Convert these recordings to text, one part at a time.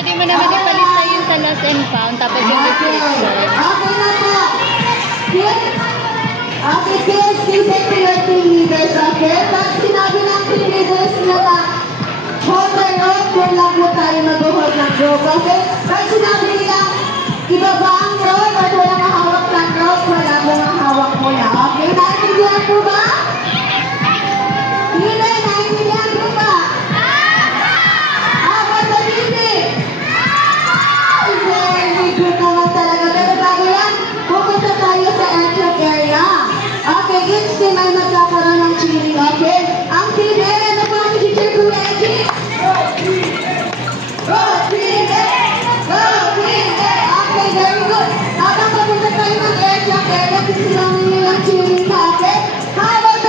pwede mo naman ipalista yun sa lost and found, tapos yung description. Okay na po. Okay, kids, listen to your team leaders, okay? Pag sinabi ng team leaders na hold the rope, doon lang po tayo mag-hold ng rope, okay? Pag sinabi nila, ibaba ang rope at walang hawak ng rope, wala mong hawak mo na, okay? Naiintindihan po ba? Hindi, naiintindihan po ba? Apat na hindi. Very good naman talaga. Pero bago yan, pupunta tayo sa entrance area. Okay, each team ay magkakaroon ng cheering, okay? Ang team A, ano po ang teacher ko, Reggie? Go team A! Go team A! Okay, very good. Habang papunta tayo ng entrance area, sisilamin nyo yung cheering sa akin. How about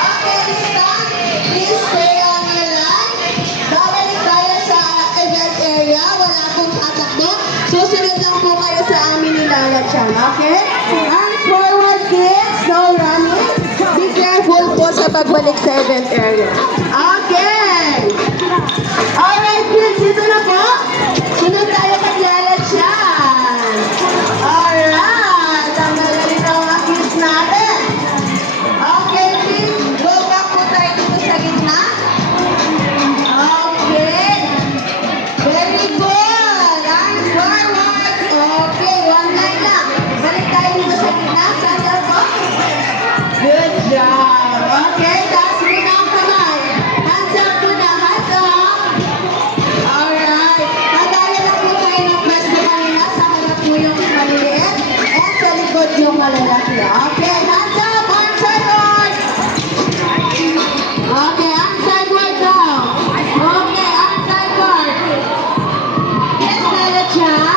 Okay, Lisa, please stay on your line. Babalik tayo sa event area. Wala pong tatakbo. Susunod lang po kayo sa amin ni Lala Chan, okay? Hands forward, kids. No running. Be careful po sa pagbalik sa event area. Okay. Alright, kids. Dito na po. Sunod tayo kay Lala Chan. Alright. Ang magaling na mga kids natin. Okay, please. Go back po tayo dito sa gitna. Okay. Very good. Arms forward. Okay, one line lang. Balik tayo dito sa gitna. Center po. Good job. Okay, taas mo na ang kamay. Hands up muna. Hands up. Alright. Kagaya lang po tayo ng pwesto kanina. Sa harap mo yung maliliit. And sa likod yung malalaki. Okay, hands up. Arms forward. Okay, arms sideward daw. Okay, arms sideward. Yes, Lala Chan.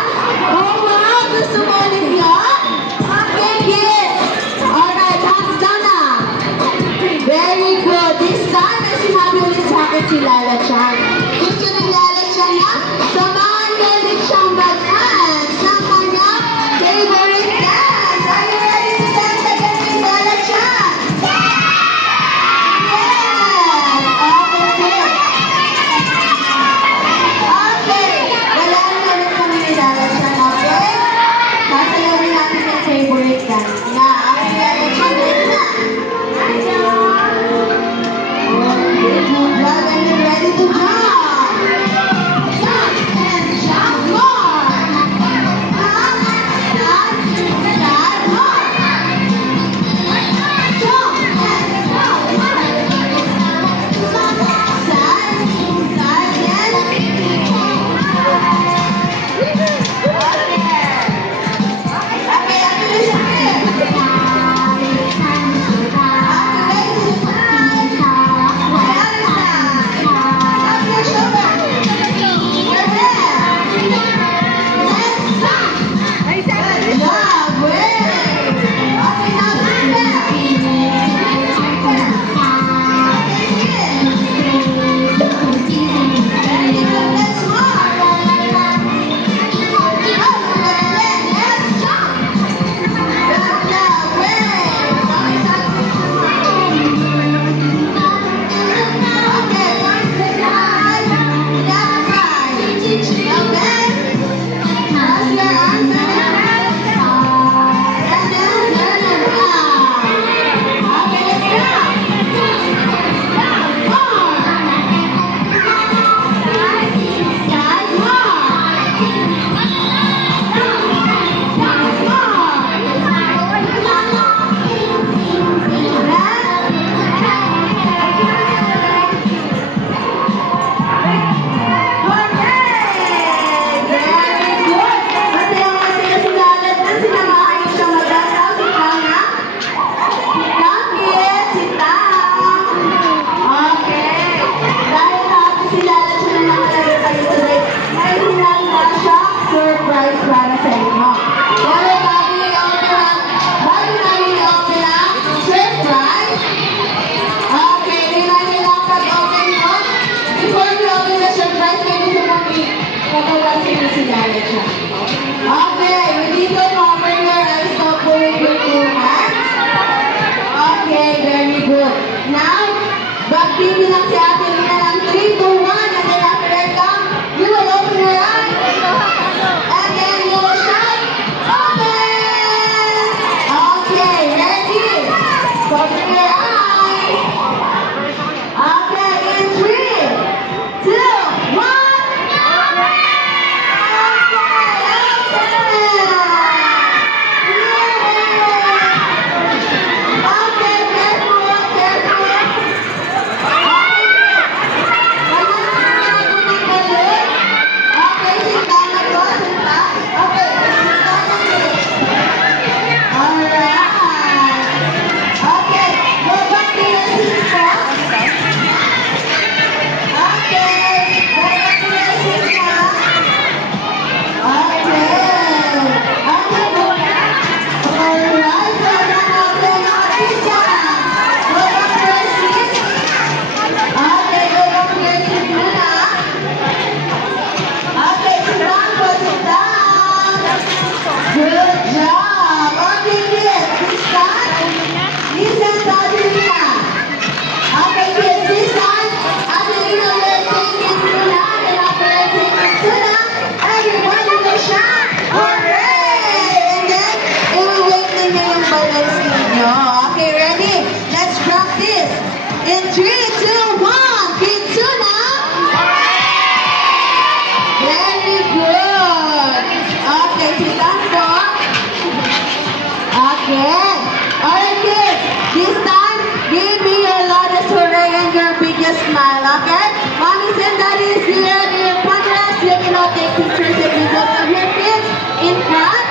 Oh, wow. Gusto mo ulit yun? Okay, kids. Alright, hands down na. Very good. This time, may sinabi ulit sa akin si Lala Chan. Gusto ni Lala Chan na samahan niyo ulit siyang mag-dance ng kanyang favorite dance. Are you ready to dance again with Lala Chan? Yes! Okay, good. Okay. Galaan na ulit kami ni Lala Chan, okay? Sasayawin natin yung favorite dance niya. Okay, Lala Chan, ready na? Okay, good job. And you're ready to jump. Jump and jump more. Jump and jump more. Jump and jump more. Side, side, yes. Okay, after this, surprise para sa inyo. Pero bago namin i-open ang surprise, okay, tingnan lang pag-open mo. Before you open the surprise, kayo gusto mong i-patawasin si Lala Chan. Okay, you need to cover your eyes with your two hands. Okay, very good. Now, backbeat lang si Ate Lina ng 3, 2, 1, and then after I come, you will open your eyes. And then you will shout, open! Okay, ready? Open your eyes. Okay, in 3, 2, 1. Okay, open! Okay, careful, careful. Okay, In 3, 2, 1, Kitsuna! Very good! Okay, sit down po. Okay. Alright kids, this time, give me your loudest hooray and your biggest smile, okay? Mommies and daddies, here, your partners, you cannot take pictures and videos of your kids in front.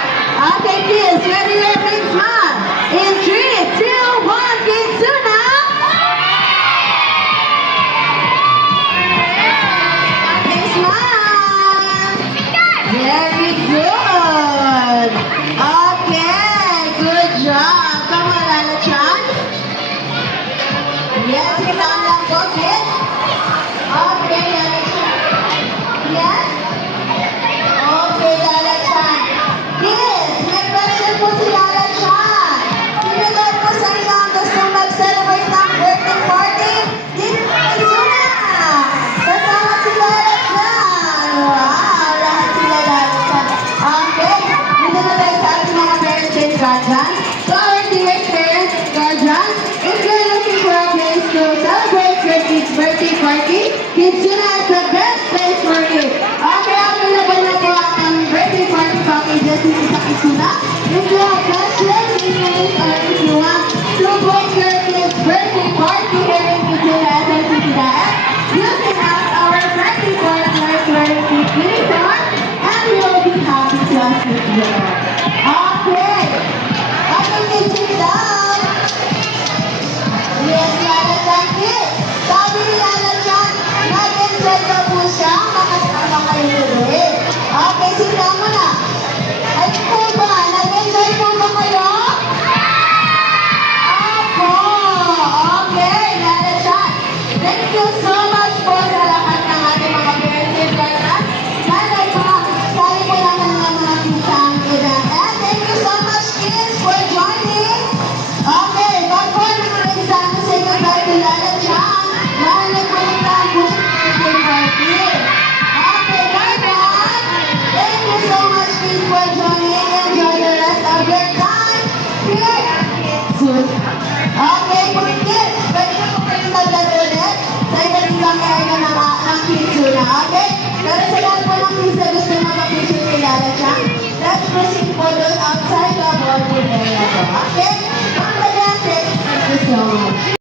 Okay kids, ready your big smile. In 3, 2, 1, Kitsuna! Okay, smile! Very good! Okay, good job! Come on, Lala-chan. Yes, sit down lang po, kids. Okay, Lala-chan. Yes? Okay, Lala-chan. Kids, may question po si Lala-chan. Sino daw po sa inyo ang gusto mag-celebrate ng birthday party? Dito po, Kitsuna! Kasama si Lala-chan. Wow, lahat sila Lala-chan. Okay, dito na tayo sa ating mga parents and guardians. So our dear parents and guardians, if you're looking for a place to celebrate your kid's birthday party, Kitsuna is the best place for you. Okay, available na po ang birthday party packages dito sa Kitsuna. If you have questions, emails, or if you want to book your kid's birthday party here in Kitsuna SL City Daet, you can ask our birthday partners wearing this uniform, and we will be happy to assist you. Okay. Okay, kids, sit down. Yes, Lala-chan, kids. Sabi ni Lala-chan, nag-enjoy na po siya makasama kayo ulit. Okay, sit down muna.